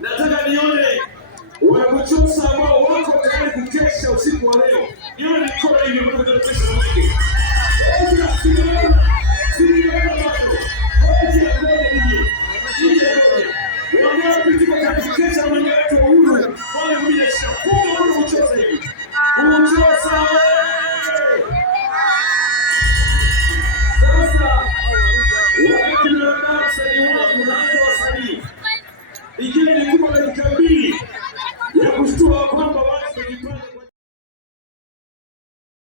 Nataka nione wanakuchosa ambao wako tayari kukesha usiku wa leo. Nione mikono hivi mnakwenda kesha na mwingi. Ikiwa ni kubwa dakika mbili ya kushtua